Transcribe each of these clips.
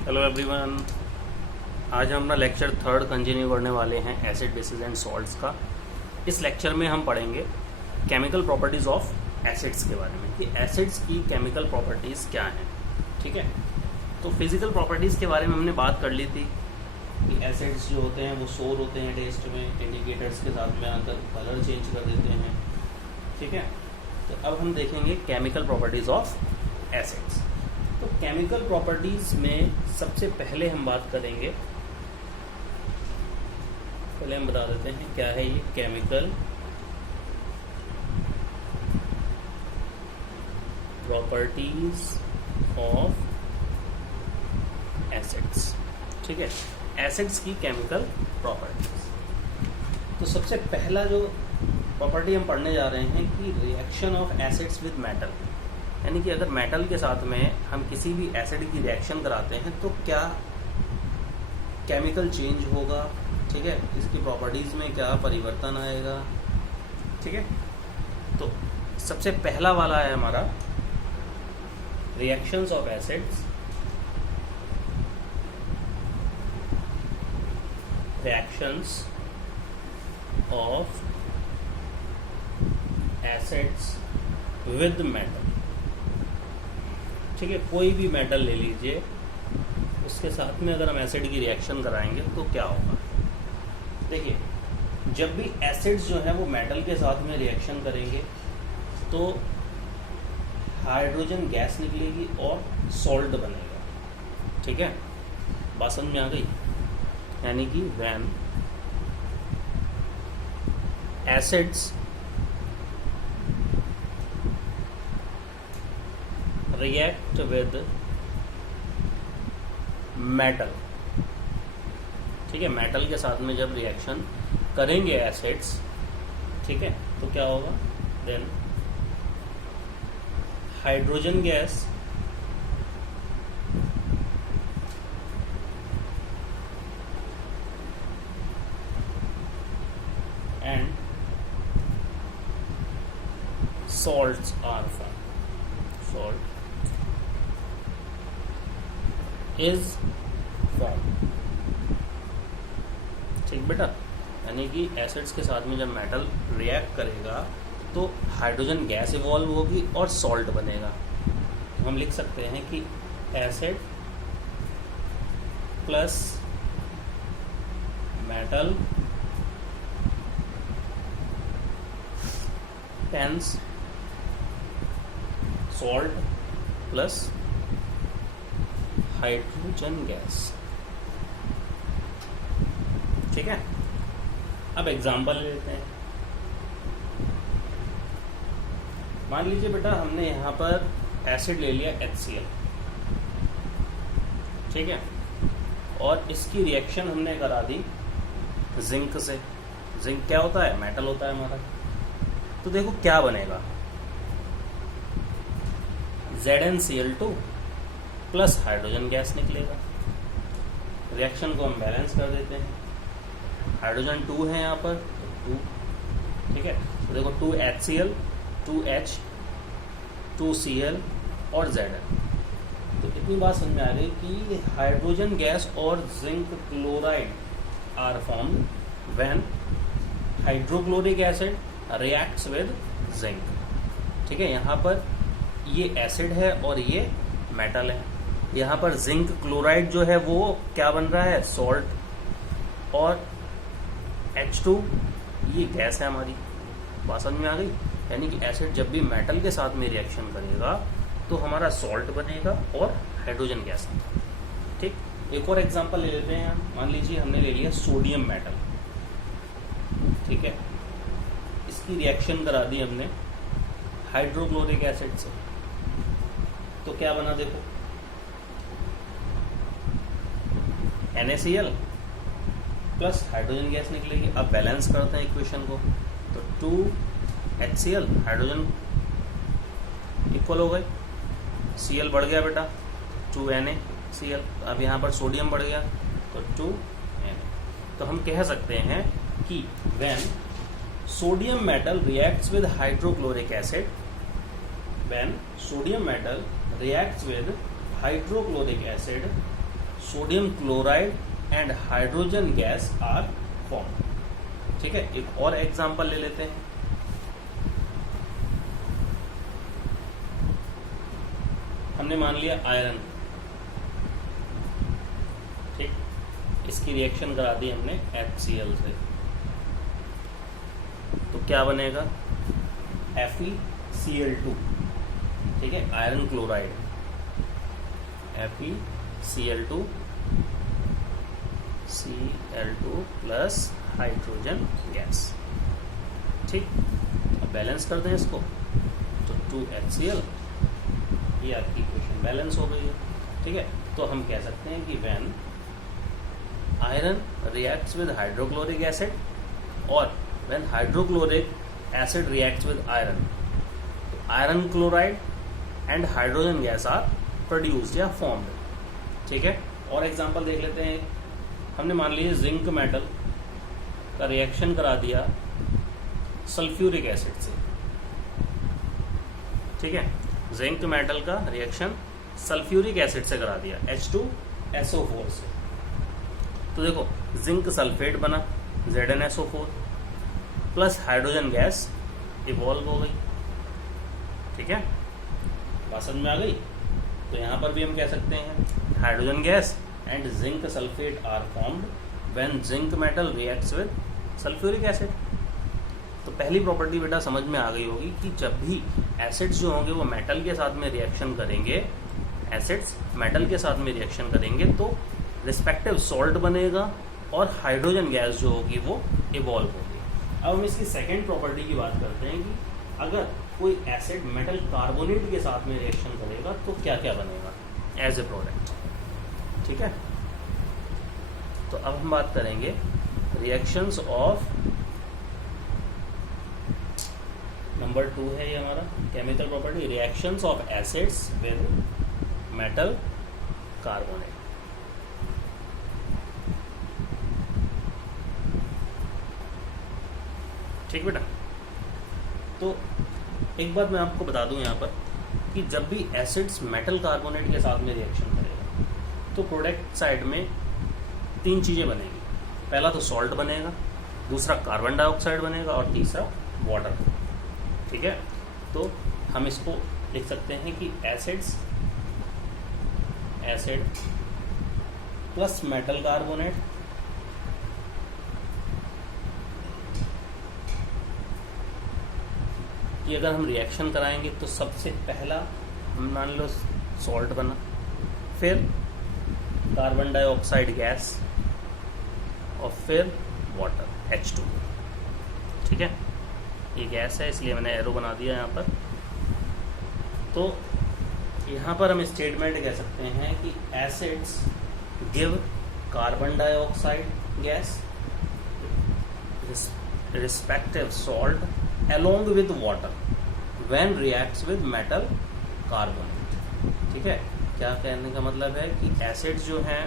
Hello everyone. आज हम अपना लेक्चर थर्ड कंटिन्यू करने वाले हैं एसिड बेसिस एंड सॉल्ट्स का। इस लेक्चर में हम पढ़ेंगे केमिकल प्रॉपर्टीज़ ऑफ एसिड्स के बारे में कि एसिड्स की केमिकल प्रॉपर्टीज़ क्या हैं। ठीक है, तो फिजिकल प्रॉपर्टीज़ के बारे में हमने बात कर ली थी कि एसिड्स जो होते हैं वो सोर होते हैं टेस्ट में, इंडिकेटर्स के साथ में आकर कलर चेंज कर देते हैं। ठीक है, तो अब हम देखेंगे केमिकल प्रॉपर्टीज़ ऑफ एसिड्स। तो केमिकल प्रॉपर्टीज में सबसे पहले हम बात करेंगे, पहले हम बता देते हैं क्या है ये केमिकल प्रॉपर्टीज ऑफ एसिड्स। ठीक है, एसिड्स की केमिकल प्रॉपर्टीज। तो सबसे पहला जो प्रॉपर्टी हम पढ़ने जा रहे हैं कि reaction of acids with metal, यानी कि अगर मेटल के साथ में हम किसी भी एसिड की रिएक्शन कराते हैं तो क्या केमिकल चेंज होगा। ठीक है, इसकी प्रॉपर्टीज़ में क्या परिवर्तन आएगा। ठीक है, तो सबसे पहला वाला है हमारा reactions of acids, reactions of acids with metal. ठीक है, कोई भी मेटल ले लीजिए, उसके साथ में अगर हम एसिड की रिएक्शन कराएंगे तो क्या होगा। देखिए, जब भी एसिड्स जो है वो मेटल के साथ में रिएक्शन करेंगे तो हाइड्रोजन गैस निकलेगी और सॉल्ट बनेगा। ठीक है, बात समझ में आ गई। यानी कि when acids react with metal, ठीक है, मेटल के साथ में जब रिएक्शन करेंगे एसिड्स, ठीक है, तो क्या होगा, then hydrogen gas and salts are formed, salt is formed। ठीक बेटा, यानी कि एसिड्स के साथ में जब मेटल रिएक्ट करेगा तो हाइड्रोजन गैस इवॉल्व होगी और सॉल्ट बनेगा। तो हम लिख सकते हैं कि acid plus metal tense salt plus hydrogen gas. ठीक है, अब एग्जांपल ले लेते हैं। मान लीजिए बेटा हमने यहाँ पर एसिड ले लिया HCl, ठीक है, और इसकी रिएक्शन हमने करा दी जिंक से। जिंक क्या होता है, मेटल होता है हमारा। तो देखो क्या बनेगा, ZnCl2 प्लस हाइड्रोजन गैस निकलेगा। रिएक्शन को हम बैलेंस कर देते हैं, हाइड्रोजन 2 है यहाँ पर तो 2, ठीक है, तो देखो 2HCl 2H 2Cl और Zn। तो इतनी बात समझ में आ गई कि हाइड्रोजन गैस और zinc chloride are formed when hydrochloric acid reacts with zinc. ठीक है, यहाँ पर ये एसिड है और ये मेटल है। यहाँ पर जिंक क्लोराइड जो है वो क्या बन रहा है, सॉल्ट, और H2 ये गैस है हमारी। बात समझ में आ गई। यानी कि एसिड जब भी मेटल के साथ में रिएक्शन करेगा तो हमारा सॉल्ट बनेगा और हाइड्रोजन गैस। ठीक, एक और एग्जांपल ले लेते हैं हम। मान लीजिए हमने ले लिया सोडियम मेटल, ठीक है, इसकी रिएक्शन करा दी हमने हाइड्रोक्लोरिक एसिड से, तो क्या बना, देखो NaCl प्लस हाइड्रोजन गैस निकलेगी। अब बैलेंस करते हैं इक्वेशन को, तो 2HCl हाइड्रोजन इक्वल हो गए, Cl बढ़ गया बेटा 2NaCl। अब यहाँ पर सोडियम बढ़ गया तो 2Na। तो हम कह सकते हैं कि when sodium metal reacts with hydrochloric acid, when sodium metal reacts with hydrochloric acid, sodium chloride and hydrogen gas are form. ठीक है, एक और एग्जांपल ले लेते हैं। हमने मान लिया आयरन, ठीक, इसकी रिएक्शन करा दी हमने HCl से, तो क्या बनेगा FeCl2, ठीक है, iron chloride FeCl2 plus hydrogen gas. ठीक, अब बैलेंस कर दें इसको, तो 2HCl, ये आपकी इक्वेशन बैलेंस हो गई है। ठीक है, तो हम कह सकते हैं कि when iron reacts with hydrochloric acid और when hydrochloric acid reacts with iron, iron chloride and hydrogen gas are produced या फॉर्म्ड। ठीक है, और एग्जांपल देख लेते हैं। हमने मान लीजिए जिंक मेटल का रिएक्शन करा दिया सल्फ्यूरिक एसिड से। ठीक है, जिंक मेटल का रिएक्शन सल्फ्यूरिक एसिड से करा दिया H2SO4 से, तो देखो जिंक सल्फेट बना ZnSO4 plus hydrogen gas evolve हो गई। ठीक है, बात समझ में आ गई। तो यहाँ पर भी हम कह सकते हैं hydrogen gas and zinc sulphate are formed when zinc metal reacts with sulphuric acid. तो पहली प्रॉपर्टी बेटा समझ में आ गई होगी कि जब भी एसिड्स जो होंगे वो मेटल के साथ में रिएक्शन करेंगे, एसिड्स मेटल के साथ में रिएक्शन करेंगे तो रिस्पेक्टिव सॉल्ट बनेगा और हाइड्रोजन गैस जो होगी वो इवॉल्व होगी। अब हम इसकी सेकेंड प्रॉपर्टी की बात करते हैं कि अगर कोई एसिड मेटल कार्बोनेट के साथ में रिएक्शन करेगा तो क्या क्या बनेगा एज ए प्रोडक्ट। ठीक है, तो अब हम बात करेंगे रिएक्शंस ऑफ, नंबर 2 है ये हमारा chemical property, reactions of acids with metal carbonate. ठीक बेटा, तो एक बात मैं आपको बता दूं यहाँ पर कि जब भी एसिड्स मेटल कार्बोनेट के साथ में रिएक्शन करेगा तो प्रोडक्ट साइड में 3 चीज़ें बनेगी। पहला तो सॉल्ट बनेगा, दूसरा कार्बन डाइऑक्साइड बनेगा और तीसरा वाटर। ठीक है, तो हम इसको लिख सकते हैं कि एसिड प्लस मेटल कार्बोनेट कि अगर हम रिएक्शन कराएंगे तो सबसे पहला हम मान लो सॉल्ट बना, फिर कार्बन डाइऑक्साइड गैस और फिर वाटर H2। ठीक है, ये गैस है इसलिए मैंने एरो बना दिया यहाँ पर। तो यहाँ पर हम स्टेटमेंट कह सकते हैं कि acids give carbon dioxide gas respective salt along with water when reacts with metal carbonate। ठीक है, क्या कहने का मतलब है कि एसिड्स जो हैं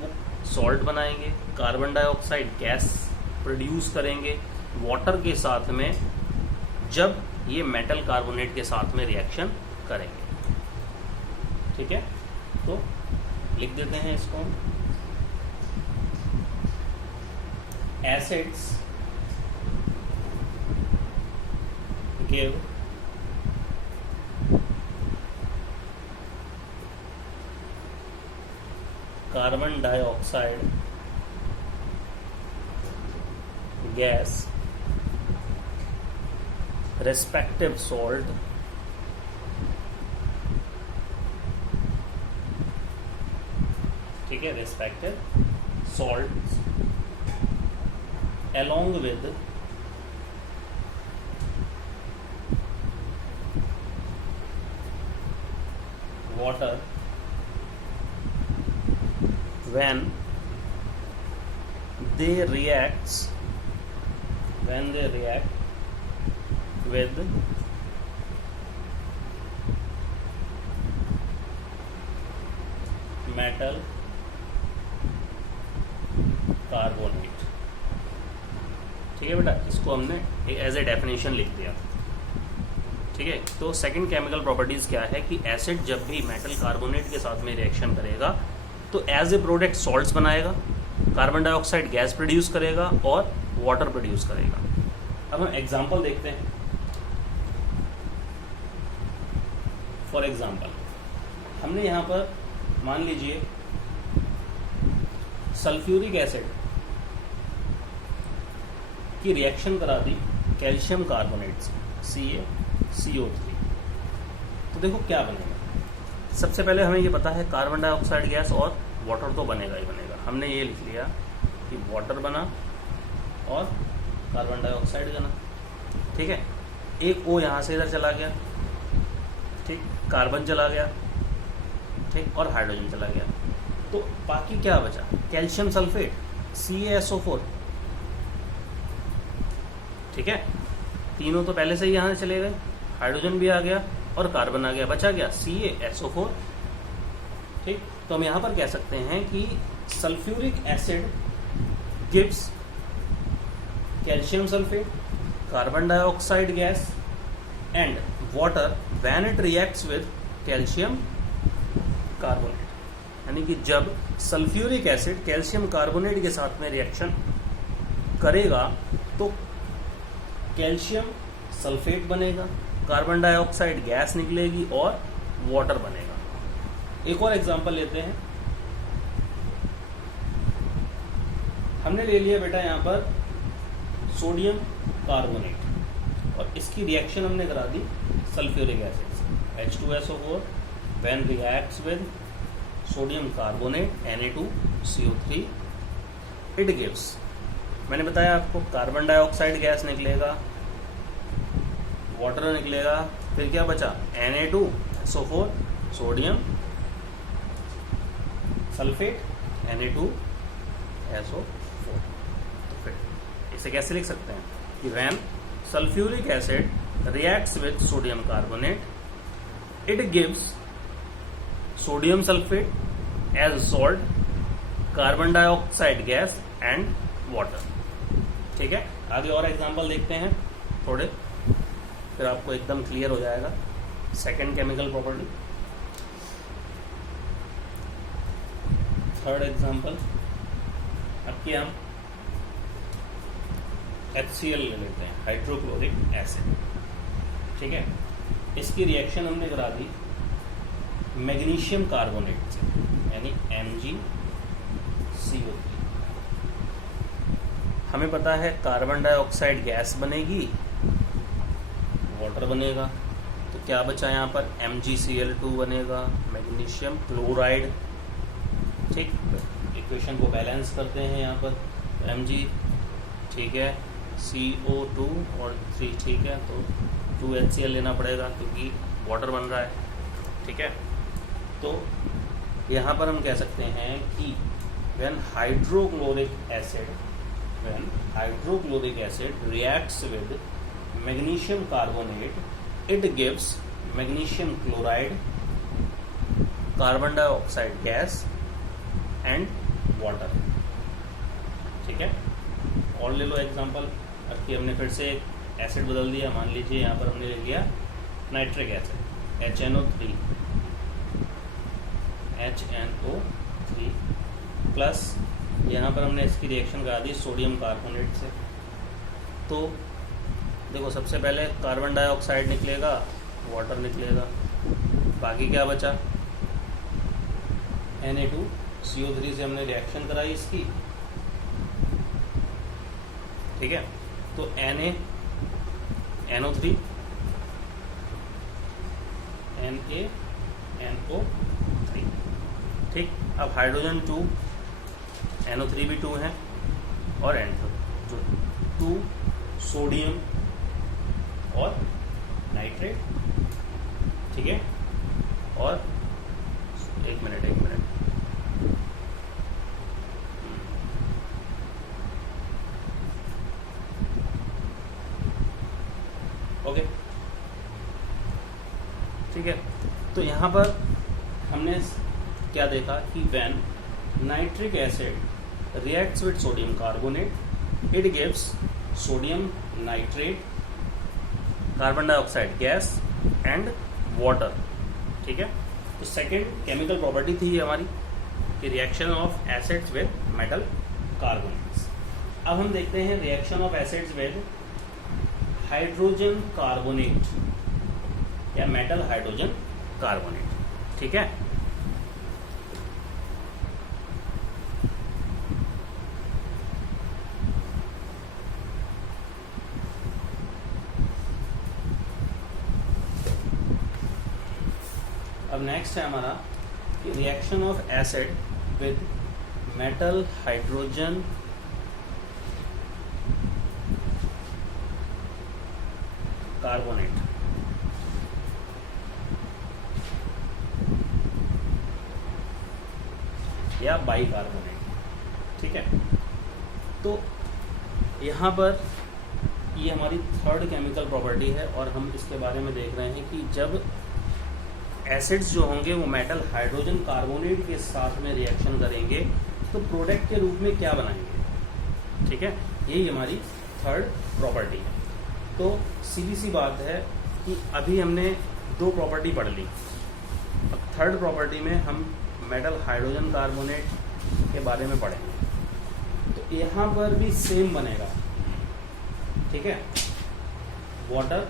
वो सॉल्ट बनाएंगे, कार्बन डाइऑक्साइड गैस प्रोड्यूस करेंगे वाटर के साथ में जब ये मेटल कार्बोनेट के साथ में रिएक्शन करेंगे। ठीक है, तो लिख देते हैं इसको, acids give carbon dioxide gas respective salt ठीक है, respective salts along with water when they react with metal carbonate. ठीक है बेटा, इसको हमने एज ए डेफिनेशन लिख दिया। ठीक है, तो सेकंड केमिकल प्रॉपर्टीज क्या है कि एसिड जब भी मेटल कार्बोनेट के साथ में रिएक्शन करेगा तो एज ए प्रोडक्ट सॉल्ट्स बनाएगा, कार्बन डाइऑक्साइड गैस प्रोड्यूस करेगा और वाटर प्रोड्यूस करेगा। अब हम एग्जांपल देखते हैं। फॉर एग्जांपल हमने यहाँ पर मान लीजिए सल्फ्यूरिक एसिड की रिएक्शन करा दी कैल्शियम कार्बोनेट से CaCO3। तो देखो क्या बनेगा। सबसे पहले हमें ये पता है कार्बन डाइऑक्साइड गैस और वाटर तो बनेगा ही बनेगा। हमने ये लिख लिया कि वाटर बना और कार्बन डाइऑक्साइड बना, ठीक है। एक O यहाँ से इधर चला गया, ठीक, कार्बन चला गया, ठीक, और हाइड्रोजन चला गया। तो बाकी क्या बचा? कैल्शियम सल्फेट CaSO4, ठीक है। तीनों तो पहले से ही यहाँ से चले गए, हाइड्रोजन भी आ गया और कार्बन आ गया, बचा गया CaSO4, ठीक। तो हम यहाँ पर कह सकते हैं कि sulphuric acid gives calcium sulphate, carbon dioxide gas and water when it reacts with calcium carbonate. यानी कि जब सल्फ्यूरिक एसिड कैल्शियम कार्बोनेट के साथ में रिएक्शन करेगा तो कैल्शियम सल्फेट बनेगा, कार्बन डाइऑक्साइड गैस निकलेगी और वाटर बनेगा। एक और एग्जांपल लेते हैं। हमने ले लिया बेटा यहाँ पर सोडियम कार्बोनेट और इसकी रिएक्शन हमने करा दी सल्फ्यूरिक एसिड से H2SO4 when reacts with sodium carbonate Na2CO3 it gives, मैंने बताया आपको, कार्बन डाइऑक्साइड गैस निकलेगा, वाटर निकलेगा, फिर क्या बचा? Na2SO4 sodium sulphate Na2SO4। तो फिर इसे कैसे लिख सकते हैं कि when sulphuric acid reacts with sodium carbonate it gives sodium sulphate as salt, carbon dioxide gas and water, ठीक है। आगे और एग्जांपल देखते हैं थोड़े, फिर आपको एकदम क्लियर हो जाएगा। Second chemical property, third example, अब की हम HCl ले लेते हैं, हाइड्रोक्लोरिक एसिड, ठीक है। इसकी रिएक्शन हमने करा दी मैग्नीशियम कार्बोनेट से यानी MgCO3। हमें पता है कार्बन डाइऑक्साइड गैस बनेगी, वाटर बनेगा, तो क्या बचा यहाँ पर? MgCl2 बनेगा, मैग्नीशियम क्लोराइड, ठीक। इक्वेशन को बैलेंस करते हैं यहाँ पर, Mg, ठीक है, CO2 और 3, ठीक है, तो 2HCl लेना पड़ेगा क्योंकि वाटर बन रहा है, ठीक है। तो यहाँ पर हम कह सकते हैं कि when hydrochloric acid reacts with magnesium carbonate, it gives magnesium chloride, carbon dioxide gas and water, ठीक है। और ले लो एग्जांपल, अब कि हमने फिर से एसिड बदल दिया। मान लीजिए यहाँ पर हमने ले लिया नाइट्रिक एसिड HNO3 प्लस यहाँ पर हमने इसकी रिएक्शन करा दी सोडियम कार्बोनेट से। तो देखो सबसे पहले कार्बन डाइऑक्साइड निकलेगा, वाटर निकलेगा, बाकी क्या बचा? Na2CO3 से हमने रिएक्शन कराई इसकी, ठीक है। तो NO3 NaNO3, ठीक। अब हाइड्रोजन 2, NO3 भी 2 है और N2, 2 सोडियम और नाइट्रेट, ठीक है। और एक मिनट ओके, ठीक है। तो यहाँ पर हमने क्या देखा कि when nitric acid reacts with sodium carbonate it gives sodium nitrate, carbon dioxide gas and water, ठीक है। तो सेकेंड केमिकल प्रॉपर्टी थी ये हमारी। कि reaction of acids with metal carbonates. अब हम देखते हैं reaction of acids with hydrogen carbonate या मेटल हाइड्रोजन कार्बोनेट। ठीक है, अब नेक्स्ट है हमारा कि reaction of acid with metal hydrogen carbonate. या बाइकार्बोनेट। ठीक है, तो यहां पर ये हमारी थर्ड केमिकल प्रॉपर्टी है और हम इसके बारे में देख रहे हैं कि जब एसिड्स जो होंगे वो मेटल हाइड्रोजन कार्बोनेट के साथ में रिएक्शन करेंगे तो प्रोडक्ट के रूप में क्या बनाएंगे। ठीक है, यही हमारी थर्ड प्रॉपर्टी है। तो सीधी सी बात है कि अभी हमने दो प्रॉपर्टी पढ़ ली, अब थर्ड प्रॉपर्टी में हम मेटल हाइड्रोजन कार्बोनेट के बारे में पढ़ेंगे। तो यहाँ पर भी सेम बनेगा। ठीक है, water,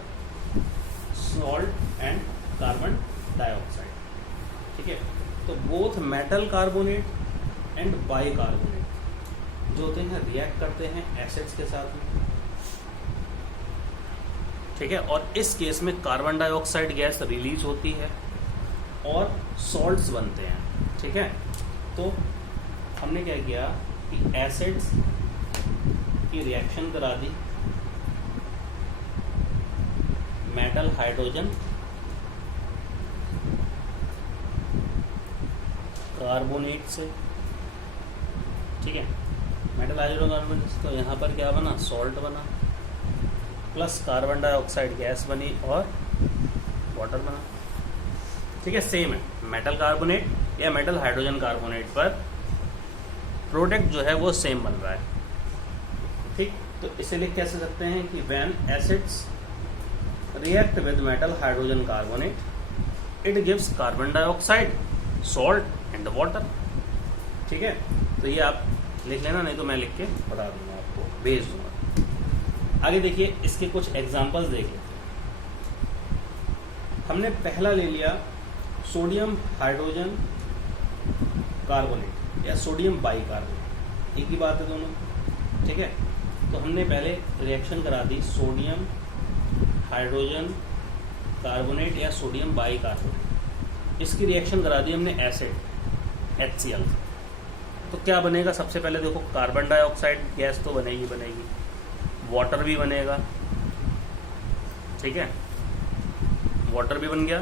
salt and carbon dioxide. ठीक है, तो both metal carbonate and bicarbonate जो होते हैं रिएक्ट करते हैं एसिड्स के साथ में। ठीक है, और इस केस में कार्बन डाइऑक्साइड गैस रिलीज होती है और सॉल्ट्स बनते हैं। ठीक है, तो हमने क्या किया कि एसिड्स की रिएक्शन करा दी मेटल हाइड्रोजन कार्बोनेट से। ठीक है, मेटल हाइड्रोजन कार्बोनेट से, तो यहाँ पर क्या बना, सॉल्ट बना, प्लस कार्बन डाइऑक्साइड गैस बनी और वाटर बना। ठीक है, सेम है, मेटल कार्बोनेट या मेटल हाइड्रोजन कार्बोनेट पर प्रोडक्ट जो है वो सेम बन रहा है। ठीक, तो इसे लिख कैसे सकते हैं कि when acids react with metal hydrogen carbonate it gives carbon dioxide, salt and water. ठीक है, तो ये आप लिख लेना, नहीं तो मैं लिख के बता दूंगा आपको, भेज दूंगा। आगे देखिए, इसके कुछ एग्जांपल्स देख लेते हैं। हमने पहला ले लिया सोडियम हाइड्रोजन कार्बोनेट या सोडियम बाइकार्बोनेट, एक ही बात है दोनों। ठीक है, तो हमने पहले रिएक्शन करा दी सोडियम हाइड्रोजन कार्बोनेट या सोडियम बाइकार्बोनेट। इसकी रिएक्शन करा दी हमने एसिड HCl। तो क्या बनेगा, सबसे पहले देखो कार्बन डाइऑक्साइड गैस तो बनेगी, वाटर भी बनेगा। ठीक है, वाटर भी बन गया,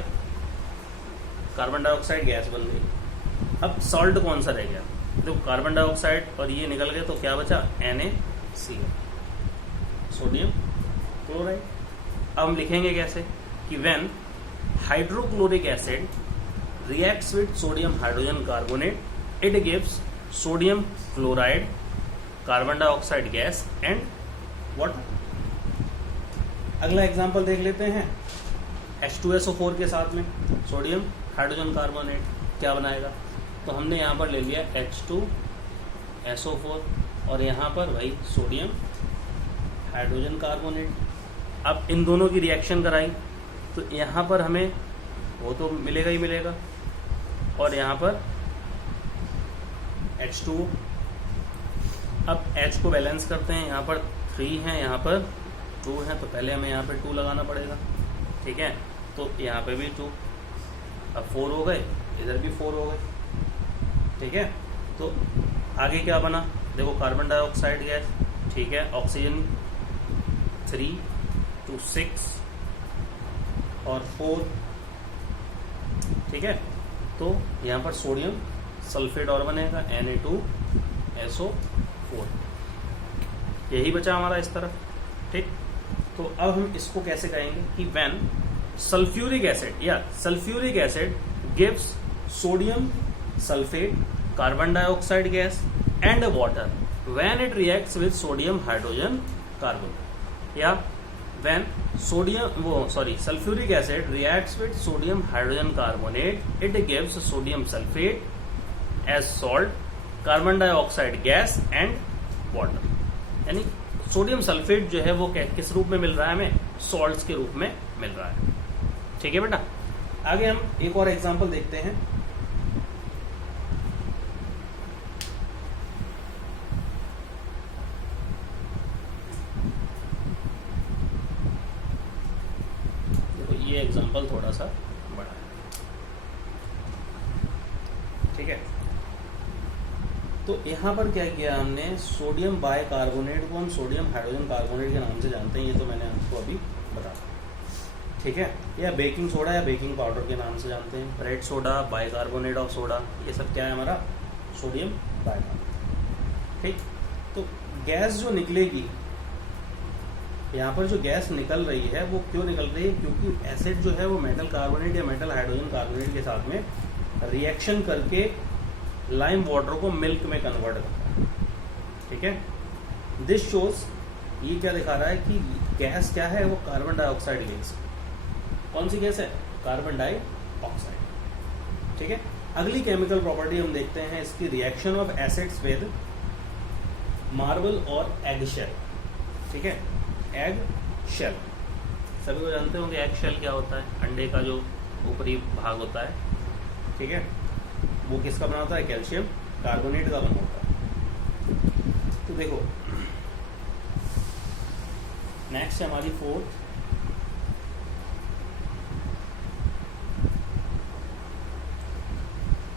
कार्बन डाइऑक्साइड गैस बन गई। अब सॉल्ट कौन सा रह गया, देखो कार्बन डाइऑक्साइड और ये निकल गए तो क्या बचा, NaCl, सोडियम क्लोराइड। अब हम लिखेंगे कैसे कि when hydrochloric acid reacts with sodium hydrogen carbonate it gives sodium chloride, carbon dioxide gas and water। अगला एग्जांपल देख लेते हैं H2SO4 के साथ में सोडियम हाइड्रोजन कार्बोनेट क्या बनाएगा। तो हमने यहाँ पर ले लिया H2SO4 और यहाँ पर भाई सोडियम हाइड्रोजन कार्बोनेट। अब इन दोनों की रिएक्शन कराई तो यहाँ पर हमें वो तो मिलेगा ही मिलेगा, और यहाँ पर H2। अब H को बैलेंस करते हैं, यहाँ पर 3 है, यहाँ पर 2 है, तो पहले हमें यहाँ पे 2 लगाना पड़ेगा। ठीक है, तो यहाँ पे भी 2, अब 4 हो गए, इधर भी 4 हो गए। ठीक है, तो आगे क्या बना, देखो कार्बन डाइऑक्साइड गैस। ठीक है, ऑक्सीजन 3 to 6 और 4। ठीक है, तो यहाँ पर सोडियम सल्फेट और बनेगा Na2SO4। यही बचा हमारा इस तरफ। ठीक, तो अब हम इसको कैसे कहेंगे कि व्हेन सल्फ्यूरिक एसिड या sulphuric acid gives sodium sulphate, carbon dioxide gas and water when it reacts with sodium hydrogen carbonate, या when sulfuric acid reacts with sodium hydrogen carbonate it gives sodium sulfate, as salt, carbon dioxide gas and water. यानी sodium sulphate जो है वो किस रूप में मिल रहा है हमें? सॉल्ट्स के रूप में मिल रहा है। ठीक है बेटा, आगे हम एक और एग्जांपल देखते हैं। देखो ये एग्जांपल थोड़ा सा बड़ा है। ठीक है, तो यहाँ पर क्या किया हमने, सोडियम बाइकार्बोनेट को हम सोडियम हाइड्रोजन कार्बोनेट के नाम से जानते हैं, ये तो मैंने आपको अभी बताया। ठीक है, या बेकिंग सोडा या बेकिंग पाउडर के नाम से जानते हैं, bread soda, bicarbonate of soda, ये सब क्या है हमारा? Sodium bicarbonate. ठीक, तो गैस जो निकलेगी, यहाँ पर जो गैस निकल रही है वो क्यों निकल रही है? क्योंकि एसिड जो है वो मेटल कार्बोनेट या मेटल हाइड्रोजन कार्बोनेट के साथ में रिएक्शन करके लाइम वाटर को मिल्क में कन्वर्ट करता है। ठीक है, दिस शोज, ये क्या दिखा रहा है कि गैस क्या है? वो कार्बन डाइऑक्साइड गैस। कौन सी गैस है? Carbon dioxide. ठीक है, अगली केमिकल प्रॉपर्टी हम देखते हैं इसकी, reaction of acids with marble और एग शेल। ठीक है, एग शेल सभी को जानते होंगे। एग शेल क्या होता है? अंडे का जो ऊपरी भाग होता है, ठीक है, वो किसका बना होता है? कैल्शियम कार्बोनेट का बना होता है। तो देखो नेक्स्ट है हमारी fourth,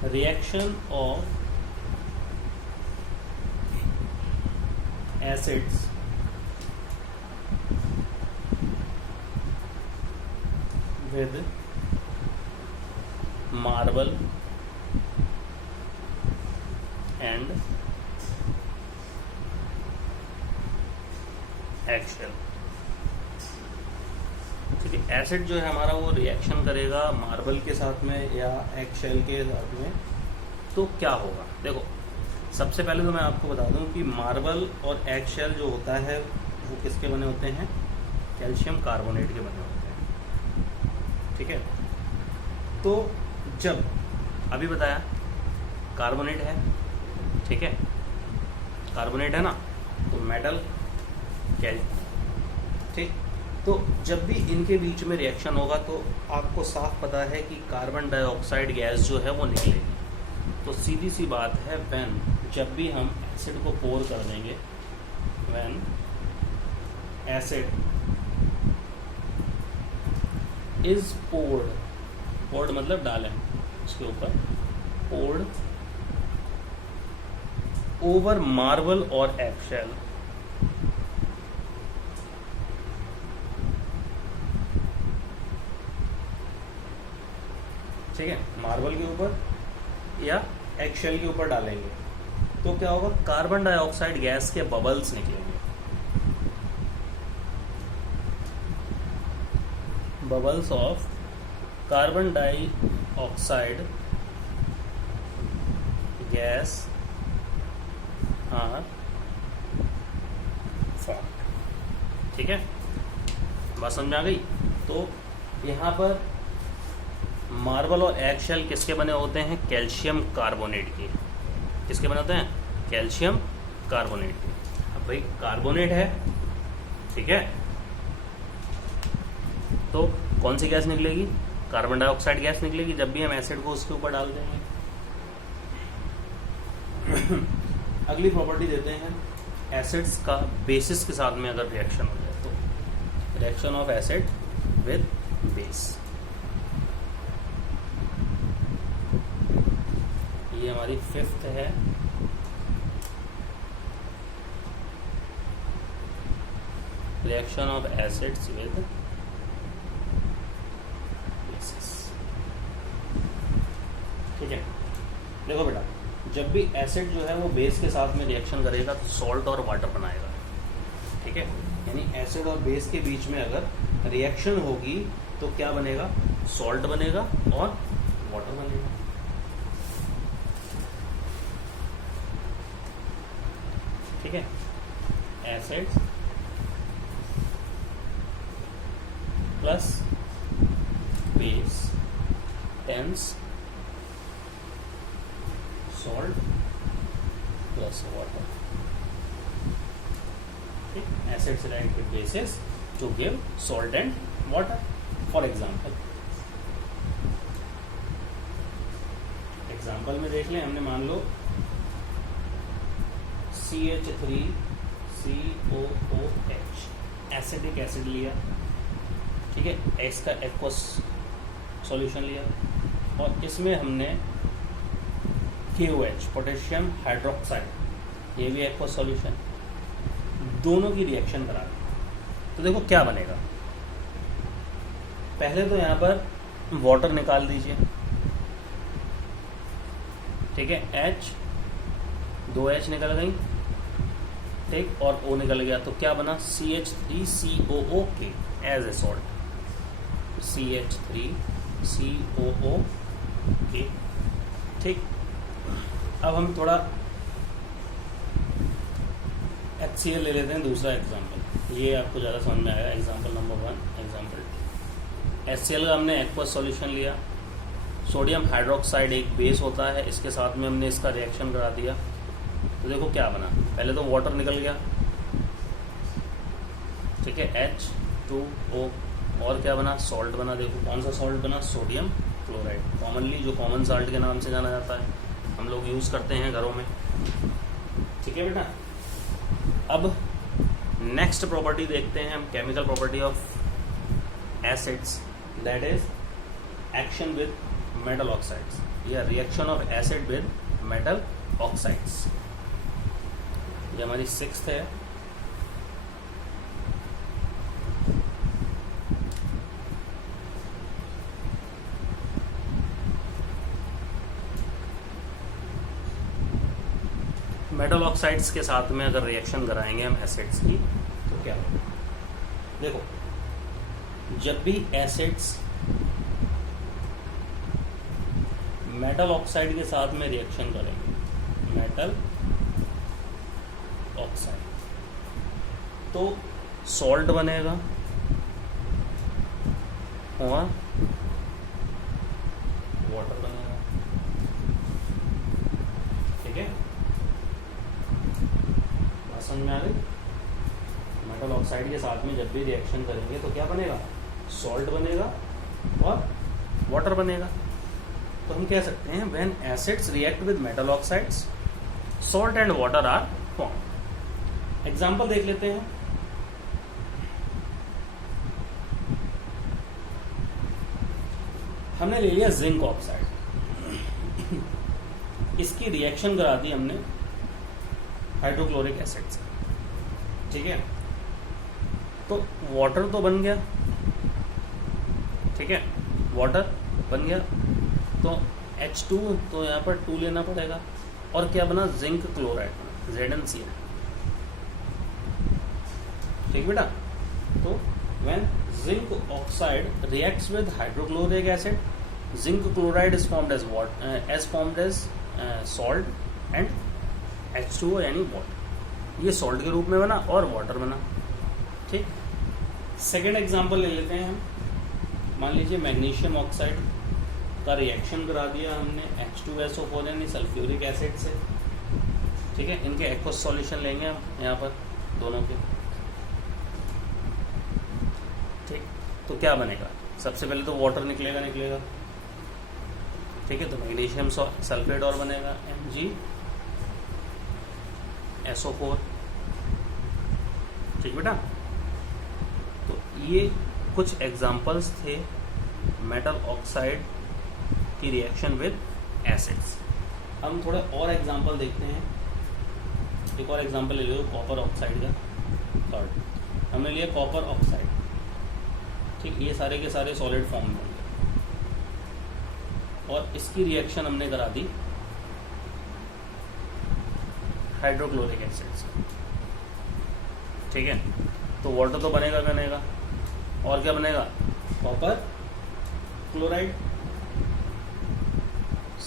reaction of acids with marble and eggshell. ठीक है, एसिड जो है हमारा वो रिएक्शन करेगा मार्बल के साथ में या एगशेल के साथ में, तो क्या होगा? देखो सबसे पहले तो मैं आपको बता दूं कि मार्बल और एगशेल जो होता है वो किसके बने होते हैं? कैल्शियम कार्बोनेट के बने होते हैं। ठीक है, तो जब अभी बताया कार्बोनेट है, ठीक है, कार्बोनेट है ना, तो मेटल ठीक, तो जब भी इनके बीच में रिएक्शन होगा तो आपको साफ पता है कि कार्बन डाइऑक्साइड गैस जो है वो निकलेगी। तो सीधी सी बात है, व्हेन, जब भी हम एसिड को पोर कर देंगे, when acid is poured, poured मतलब डालें उसके ऊपर, पोर्ड ओवर मार्बल और एगशेल, ठीक है, मार्बल के ऊपर या एगशेल के ऊपर डालेंगे तो क्या होगा? कार्बन डाइऑक्साइड गैस के बबल्स निकलेंगे। Bubbles of carbon dioxide gas are formed. ठीक है, बात समझ में आ गई? तो यहाँ पर मार्बल और एगशेल किसके बने होते हैं? कैल्शियम कार्बोनेट के। किसके बने होते हैं? कैल्शियम कार्बोनेट के। अब भाई कार्बोनेट है, ठीक है, तो कौन सी गैस निकलेगी? कार्बन डाइऑक्साइड गैस निकलेगी जब भी हम एसिड को उसके ऊपर डाल देंगे। अगली प्रॉपर्टी देते हैं, एसिड्स का बेसिस के साथ में अगर रिएक्शन हो जाए तो, reaction of acid with base. ये हमारी फिफ्थ है, reaction of acids with basis. ठीक है, देखो बेटा, जब भी एसिड जो है वो बेस के साथ में रिएक्शन करेगा तो सॉल्ट और वाटर बनाएगा। ठीक है, यानी एसिड और बेस के बीच में अगर रिएक्शन होगी तो क्या बनेगा? सॉल्ट बनेगा और वाटर बनेगा। ठीक है, acids plus base tense salt plus water. Acids react with bases to give salt and water. For example में देख लें, हमने मान लो CH3COOH एसिडिक एसिड लिया, ठीक है, इसका एक्वस सॉल्यूशन लिया, और इसमें हमने KOH पोटेशियम हाइड्रोक्साइड, ये भी एक्वस सॉल्यूशन, दोनों की रिएक्शन करा दी. तो देखो क्या बनेगा. पहले तो यहाँ पर वाटर निकाल दीजिए, ठीक है, दो H निकल गई, ठीक, और O निकल गया, तो क्या बना CH3COOK as a salt, CH3COOK, ठीक. अब हम थोड़ा HCl ले लेते हैं, दूसरा एग्जाम्पल, ये आपको ज़्यादा समझ में आएगा. एग्जाम्पल नंबर 1, एग्जाम्पल HCl का हमने एक्वस सॉल्यूशन लिया, सोडियम हाइड्रोक्साइड एक बेस होता है, इसके साथ में हमने इसका रिएक्शन करा दिया. तो देखो क्या बना, पहले तो वाटर निकल गया, ठीक है, H2O, और क्या बना, सॉल्ट बना. देखो कौन सा सॉल्ट बना, सोडियम क्लोराइड, कॉमनली जो कॉमन साल्ट के नाम से जाना जाता है, हम लोग यूज़ करते हैं घरों में, ठीक है बेटा. अब नेक्स्ट प्रॉपर्टी देखते हैं हम, chemical property of acids, that is action with metal oxides, या reaction of acid with metal oxides. ये हमारी 6th है. मेटल ऑक्साइड्स के साथ में अगर रिएक्शन कराएंगे हम एसिड्स की, तो क्या होगा. देखो जब भी एसिड्स मेटल ऑक्साइड के साथ में रिएक्शन करेंगे, मेटल ऑक्साइड, तो सॉल्ट बनेगा और वाटर बनेगा, ठीक है. बात समझ में आ गई. मेटल ऑक्साइड के साथ में जब भी रिएक्शन करेंगे तो क्या बनेगा, सॉल्ट बनेगा और वाटर बनेगा. तो हम कह सकते हैं when acids react with metal oxides, salt and water are formed. Example देख लेते हैं. हमने ले लिया जिंक ऑक्साइड, इसकी रिएक्शन करा दी हमने हाइड्रोक्लोरिक एसिड से, ठीक है. तो वाटर तो बन गया, ठीक है, वाटर बन गया, तो H2, तो यहाँ पर 2 लेना पड़ेगा, और क्या बना, जिंक क्लोराइड बना, ZnCl, ठीक बेटा. तो when zinc oxide reacts with hydrochloric acid, zinc chloride is formed as salt and H2O यानी वाटर. ये सॉल्ट के रूप में बना और वाटर बना, ठीक. सेकेंड एग्जाम्पल ले लेते हैं हम. मान लीजिए मैग्नीशियम ऑक्साइड का रिएक्शन करा दिया हमने H2SO4 यानी सल्फ्यूरिक एसिड से, ठीक है. इनके एक्वस सॉल्यूशन लेंगे हम यहाँ पर दोनों के, ठीक. तो क्या बनेगा, सबसे पहले तो वाटर निकलेगा, ठीक है. तो मैग्नीशियम सल्फेट और बनेगा MgSO4, ठीक बेटा. तो ये कुछ एग्जाम्पल्स थे मेटल ऑक्साइड की रिएक्शन विद एसिड्स. हम थोड़े और एग्जाम्पल देखते हैं. एक और एग्जाम्पल ले लो कॉपर ऑक्साइड का. थर्ड हमने लिया कॉपर ऑक्साइड, ठीक. ये सारे के सारे सॉलिड फॉर्म में होंगे, और इसकी रिएक्शन हमने करा दी हाइड्रोक्लोरिक एसिड से, ठीक है. तो वाटर तो बनेगा, और क्या बनेगा, कॉपर क्लोराइड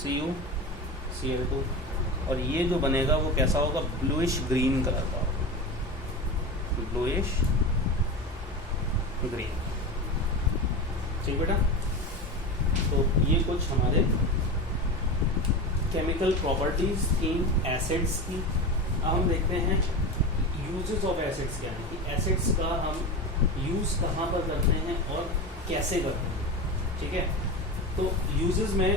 CuCl2, और ये जो बनेगा वो कैसा होगा, ब्लूइश ग्रीन कलर का होगा, ब्लूइश ग्रीन, ठीक बेटा. तो ये कुछ हमारे केमिकल प्रॉपर्टीज थी एसिड्स की, हम देखते हैं यूजेस ऑफ एसिड्स क्या है, कि एसिड्स का हम यूज कहाँ पर करते हैं और कैसे करते हैं। ठीक है, तो यूजेस में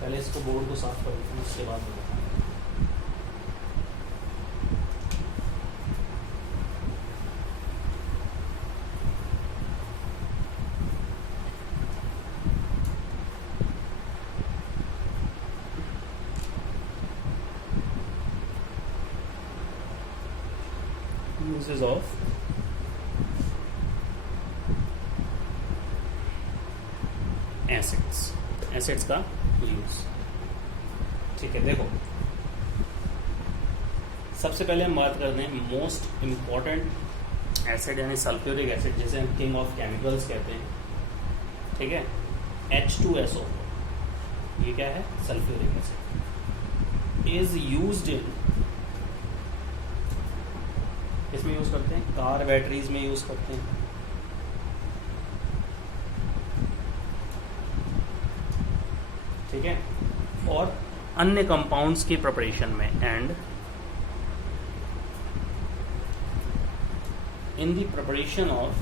पहले इसको बोर्ड को साफ कर देते हैं, उसके बाद बताते हैं। यूजेस ऑफ एसिड्स, एसिड्स का यूज। ठीक है, देखो सबसे पहले हम बात करते हैं मोस्ट इम्पॉर्टेंट एसिड यानी सल्फ्यूरिक एसिड, जिसे हम किंग ऑफ केमिकल्स कहते हैं। ठीक है, H2SO, ये क्या है? Sulphuric acid. Is used in, इसमें यूज करते हैं कार बैटरीज में यूज करते हैं। ठीक है, और अन्य कंपाउंड्स की प्रिपरेशन में, and in the preparation of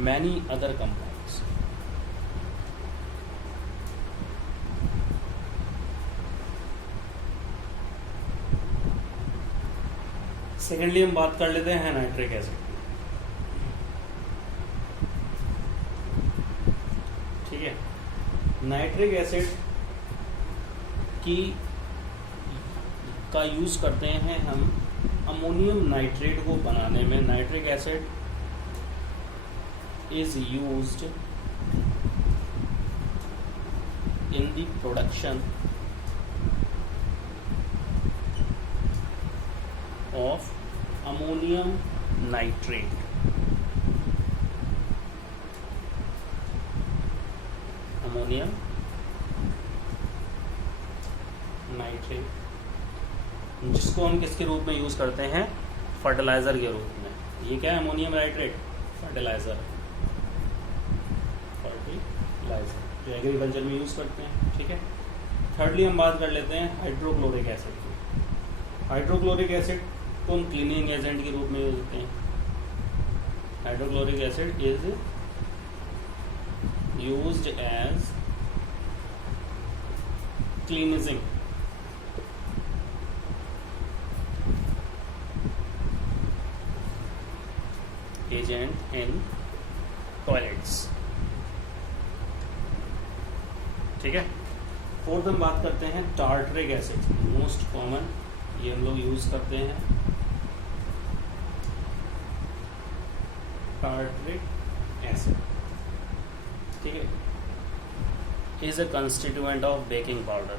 many other compounds. Secondly हम बात कर लेते हैं नाइट्रिक एसिड। ठीक है, नाइट्रिक एसिड का यूज करते हैं हम अमोनियम नाइट्रेट को बनाने में। Nitric acid is used in the production of ammonium nitrate. Ammonium nitrate, जिसको हम किसके रूप में यूज करते हैं? फर्टिलाइजर के रूप में। ये क्या है? Ammonium nitrate, fertiliser. फर्टिलाइजर जो एग्रीकल्चर में यूज करते हैं। ठीक है, थर्डली हम बात कर लेते हैं हाइड्रोक्लोरिक एसिड की। हाइड्रोक्लोरिक एसिड को हम क्लीनिंग एजेंट के रूप में यूज करते हैं। Hydrochloric acid is used as cleansing agent in toilets। ठीक है, फोर्थ हम बात करते हैं टार्टरिक एसिड, मोस्ट कॉमन, ये हम लोग यूज करते हैं। टार्टरिक एसिड, ठीक है, is a constituent of baking powder.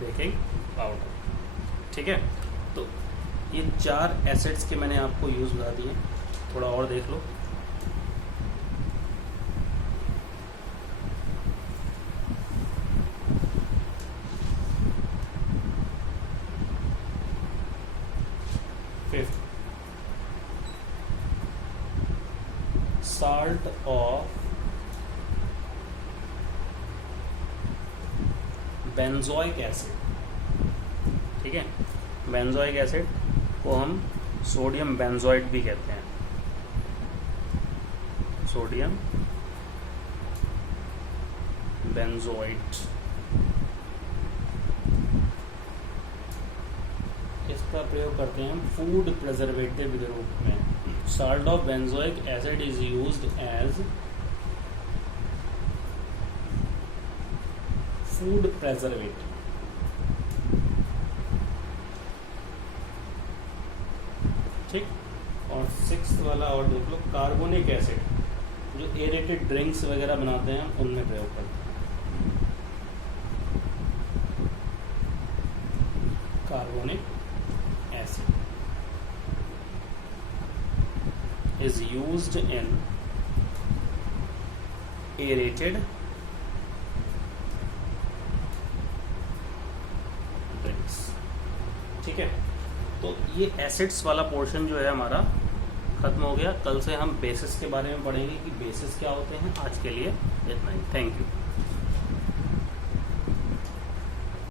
Baking powder. ठीक है, तो ये 4 एसिड्स के मैंने आपको यूज बता दिए, थोड़ा और देख लो। Salt of benzoic acid. ठीक है, बेंजोइक एसिड को हम सोडियम बेंजोइट भी कहते हैं। सोडियम बेंजोइट, इसका प्रयोग करते हैं हम फूड प्रिजर्वेटिव के रूप में। Salt of benzoic acid is used as food preservative। ठीक, और 6th वाला और देख लो, कार्बोनिक एसिड, जो एरेटेड ड्रिंक्स वगैरह बनाते हैं उनमें प्रयोग करते हैं। Carbonic acid is used in aerated ठीक है, तो ये एसिड्स वाला पोर्शन जो है हमारा खत्म हो गया। कल से हम बेसिस के बारे में पढ़ेंगे कि बेसिस क्या होते हैं। आज के लिए इतना ही, थैंक यू।